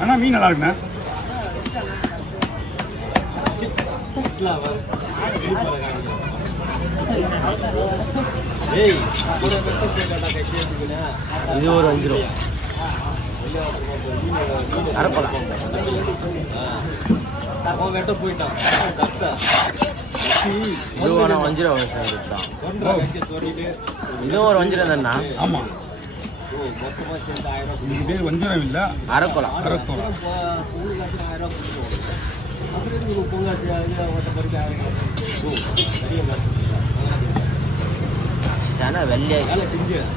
அண்ணா மீன் நல்லா இருக்குண்ணா. இது ஒரு 5 ரூபா அரைப்பலாம் வெட்ட போயிட்டான். இது வேணா 5 ரூபா சார். இதுவும் ஒரு 5 ரூபா தானே? ஆமாம், இது பேர் வஞ்சரம் இல்லை, அரைக்குளம். அரைக்குளம். சேனா வெள்ளையா செஞ்சு முடியாது.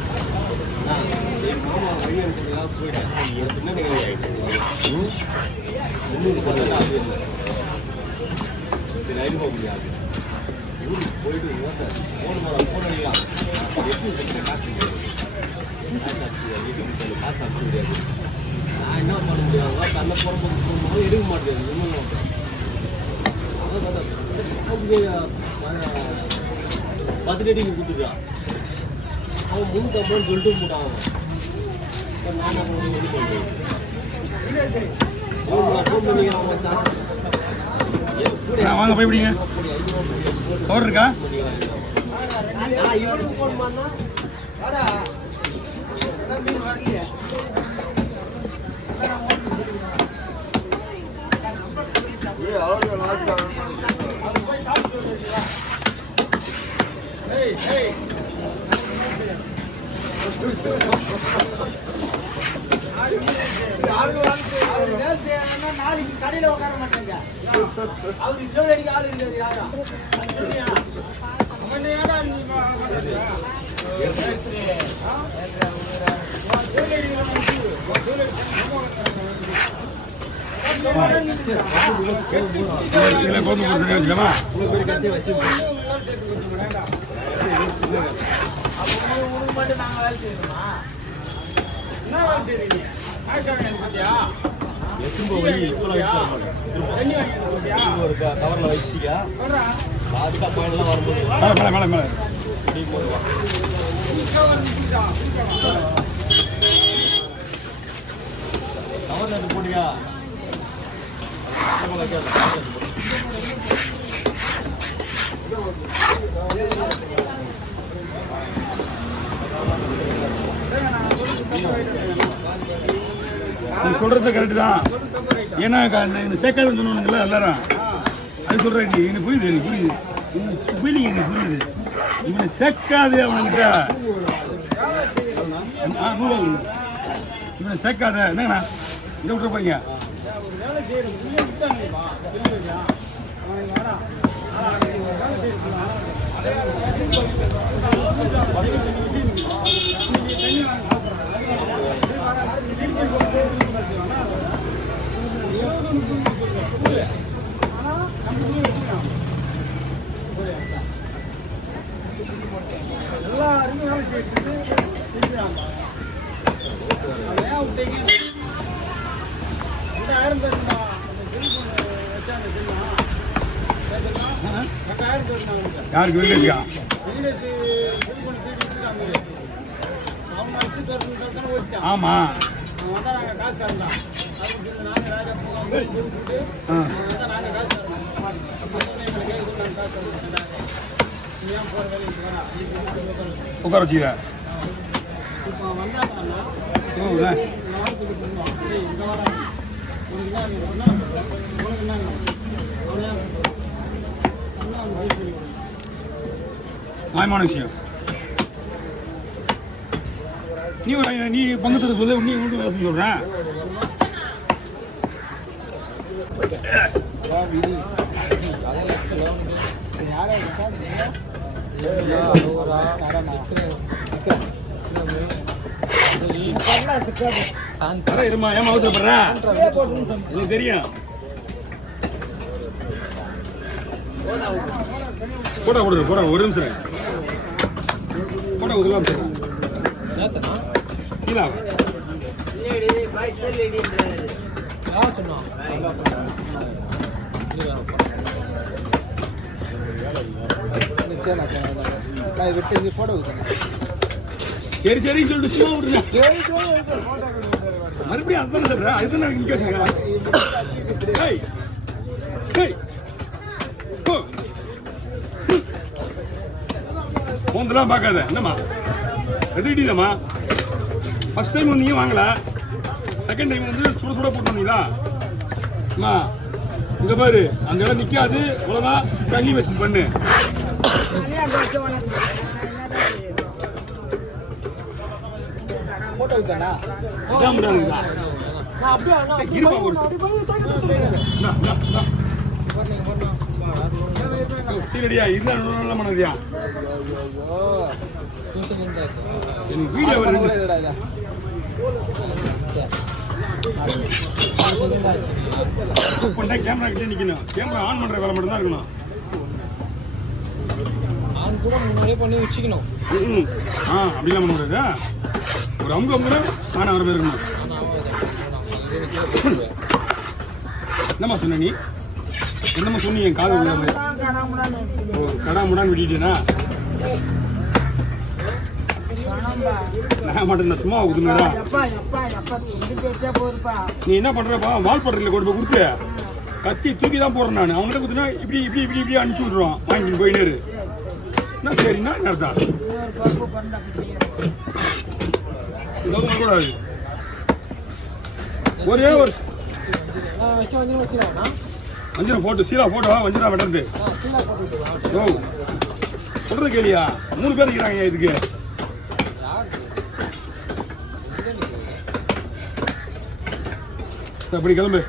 போயிட்டு போன் அடிக்கலாம். காசு அனுப்ப முடியாது. நான் என்ன பண்ண முடியாது? தன்னை போகும்போது எடுக்க மாட்டேங்குது. இன்னும் 10 அடிக்கு கொடுத்துட்டான். அவன் 350 சொல்லிட்டு போட்டான். நான் என்ன பண்ணுறேன்? வாங்க போய் பிடிங்க. கவர் இருக்கா? இவனுக்கு போன் பண்ணா மீன் வரலையே. நாளைக்கு கடையில உட்கார மாட்டேங்க. அவருக்கு சிவகடிக்கு ஆள் இருக்காது. யாரும் மட்டும் நாங்க வேலை செய்யணுமா? என்ன வேலை செய்றீங்க? ஒரு கவர்ல வச்சுக்கா. பாதுகாப்பு வரும்போது கவர்ல போட்டியா? நீ சொல்றது கரெக்டு தான். ஏன்னா சேர்க்காதுன்னு சொன்னானுங்களா எல்லாரும், அது சொல்கிறேன். நீ எனக்கு புரியுது, எனக்கு புரியுது, ஃபீலிங் எனக்கு புரியுது. இவனை சேர்க்காது அவனுக்கிட்ட, இவனை சேர்க்காத. என்னங்கண்ணா இதை விட்டுற போறீங்க? எல்லாருமே வேலை செய்யறது யாருக்கு? வெங்கடேஷ்கா? ஆமா. உட்கார வச்சுக்கிற மாயமான விஷயம். நீ பங்கத்துக்கு சொல்ல, நீ வீட்டு வேலை செஞ்சு சொல்றேன். ஏமா ஊத்துறா எனக்கு தெரியும். போட கொடுங்க, போட ஒரு நிமிஷம். போட்டோ கொடுக்கலாம் சீலா சரி சரி சொல்லிட்டு சும்மா விடுங்க மறுபடியும் அதுதான் சொல்றேன் அதுதான் நான் இங்க சொல்றேன் போந்தெல்லாம் பார்க்காத என்னம்மா எதுக்கிட்டீங்கம்மா ஃபர்ஸ்ட் டைம் வந்தீங்க வாங்கல செகண்ட் டைம் வந்து சுட சுட போட்டு வந்தீங்களா அம்மா இங்க பாரு அந்த இடம் நிக்காது அவ்வளவுதான் கண்ணி வச்சு பண்ணு சீரடியா இதுதான் நல்ல மனதியா எனக்கு வீடியோ கேமரா கிட்டே நிக்கணும் கேமரா ஆன் பண்ற வேலை மட்டும் தான் இருக்கணும் ஆன் கூட முன்னாடியே பண்ணி வச்சுக்கணும் அப்படிலாம் பண்ண முடியாது ஒரு அமுக அமுக ஆனா வர மாதிரி இருக்கணும் என்னம்மா சொன்ன நீ என்னம்மா சொன்னீங்க என் காது கடா முடான்னு விட்டிட்டேனா நான் மட்டும் சும்மா கொடுத்துங்கடா நீ என்ன பண்றப்பா வால் பட்டறையில் கொண்டு போய் கொடுத்து கத்தி தூக்கி தான் போடுறேன் நான் அவங்ககிட்ட கொடுத்தா இப்படி இப்படி இப்படி இப்படி அனுப்பிச்சு விட்ருவான் வாங்கிட்டு போயிட்டு என்ன சரிண்ணா நடத்தான் கூடாது ஒரே ஒரு வஞ்சிரம் போட்டு சீலா போட்டோ வஞ்சிரா வெட்டுறது ஓ சொல்றது கேளியா 3 பேர் இருக்கிறாங்க இதுக்கு அப்படி கிளம்பு